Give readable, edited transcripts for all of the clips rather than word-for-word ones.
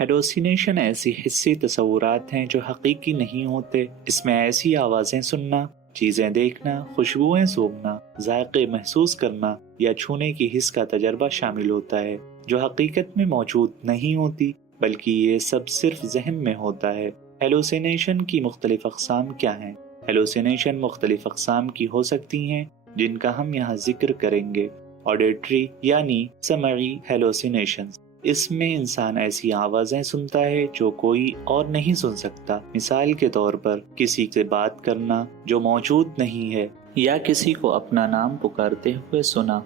Hallucination ایسی حسی تصورات ہیں جو حقیقی نہیں ہوتے۔ اس میں ایسی آوازیں سننا، چیزیں دیکھنا، خوشبوئیں سونگھنا، ذائقے محسوس کرنا یا چھونے کی حس کا تجربہ شامل ہوتا ہے، جو حقیقت میں موجود نہیں ہوتی، بلکہ یہ سب صرف ذہن میں ہوتا ہے۔ ہیلوسینیشن کی مختلف اقسام کیا ہیں؟ ہیلوسینیشن مختلف اقسام کی ہو سکتی ہیں جن کا ہم یہاں ذکر کریں گے۔ آڈیٹری یعنی سمعی ہیلوسینیشنز، اس میں انسان ایسی آوازیں سنتا ہے جو کوئی اور نہیں سن سکتا۔ مثال کے طور پر کسی سے بات کرنا جو موجود نہیں ہے، یا کسی کو اپنا نام پکارتے ہوئے سنا۔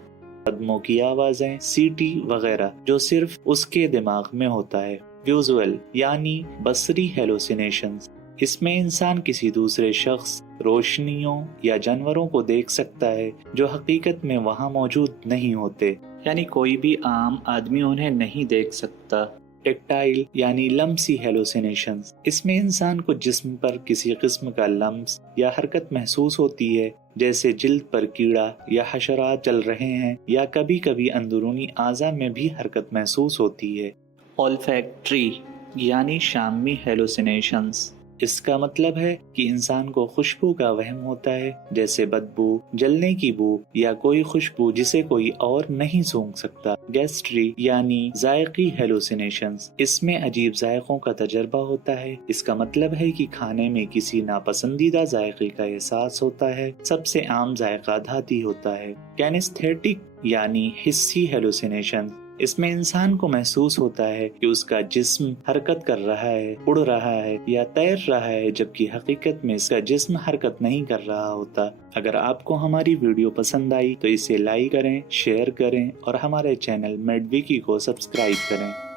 قدموں کی آوازیں، سیٹی وغیرہ جو صرف اس کے دماغ میں ہوتا ہے۔ ویژول یعنی بصری ہیلوسینیشنز، اس میں انسان کسی دوسرے شخص، روشنیوں یا جانوروں کو دیکھ سکتا ہے جو حقیقت میں وہاں موجود نہیں ہوتے، یعنی کوئی بھی عام آدمی انہیں نہیں دیکھ سکتا۔ ٹیکٹائل یعنی لمسی ہیلوسینیشنز، اس میں انسان کو جسم پر کسی قسم کا لمس یا حرکت محسوس ہوتی ہے، جیسے جلد پر کیڑا یا حشرات چل رہے ہیں، یا کبھی کبھی اندرونی اعضاء میں بھی حرکت محسوس ہوتی ہے۔ اولفیکٹری یعنی شامی ہیلوسینیشنز، اس کا مطلب ہے کہ انسان کو خوشبو کا وہم ہوتا ہے، جیسے بدبو، جلنے کی بو یا کوئی خوشبو جسے کوئی اور نہیں سونگھ سکتا۔ گیسٹری یعنی ذائقی ہیلوسینیشنز، اس میں عجیب ذائقوں کا تجربہ ہوتا ہے۔ اس کا مطلب ہے کہ کھانے میں کسی ناپسندیدہ ذائقے کا احساس ہوتا ہے۔ سب سے عام ذائقہ دھاتی ہوتا ہے۔ کینیستھیٹک یعنی حسی ہیلوسینیشن، اس میں انسان کو محسوس ہوتا ہے کہ اس کا جسم حرکت کر رہا ہے، اڑ رہا ہے یا تیر رہا ہے، جبکہ حقیقت میں اس کا جسم حرکت نہیں کر رہا ہوتا۔ اگر آپ کو ہماری ویڈیو پسند آئی تو اسے لائک کریں، شیئر کریں اور ہمارے چینل میڈ وکی کو سبسکرائب کریں۔